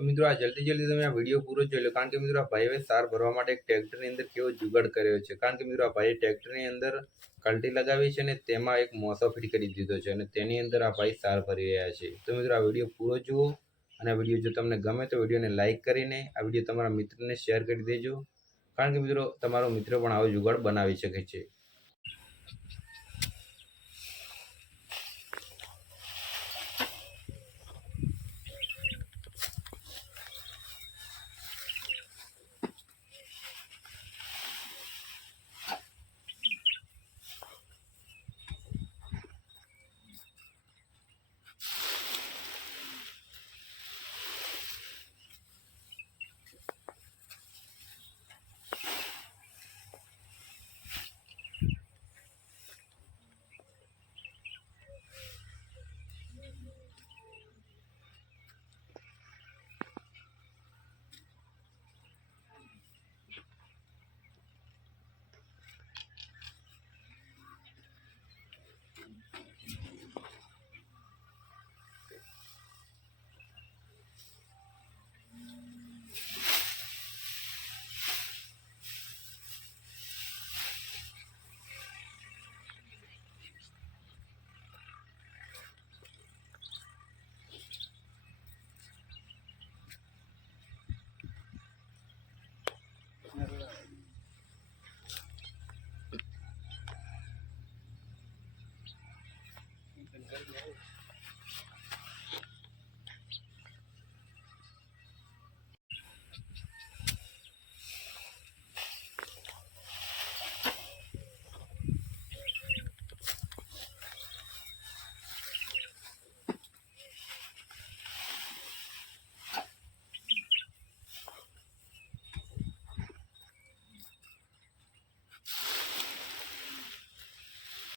તો મિત્રો આ જલ્દી તમે આ વિડીયો પૂરો જોઈ લો, કારણ કે મિત્રો આ ભાઈએ સાર ભરવા માટે એક ટ્રેક્ટરની અંદર કેવો જુગાડ કર્યો છે. કારણ કે મિત્રો આ ભાઈએ ટ્રેક્ટરની અંદર કલ્ટી લગાવી છે અને તેમાં એક મોસો ફિટ કરી દીધો છે અને તેની અંદર આ ભાઈ સાર ભરી રહ્યા છે. તો મિત્રો આ વિડીયો પૂરો જુઓ અને આ વિડીયો જો તમને ગમે તો વિડીયોને લાઇક કરીને આ વિડીયો તમારા મિત્રને શેર કરી દેજો, કારણ કે મિત્રો તમારો મિત્ર પણ આવો જુગાડ બનાવી શકે છે.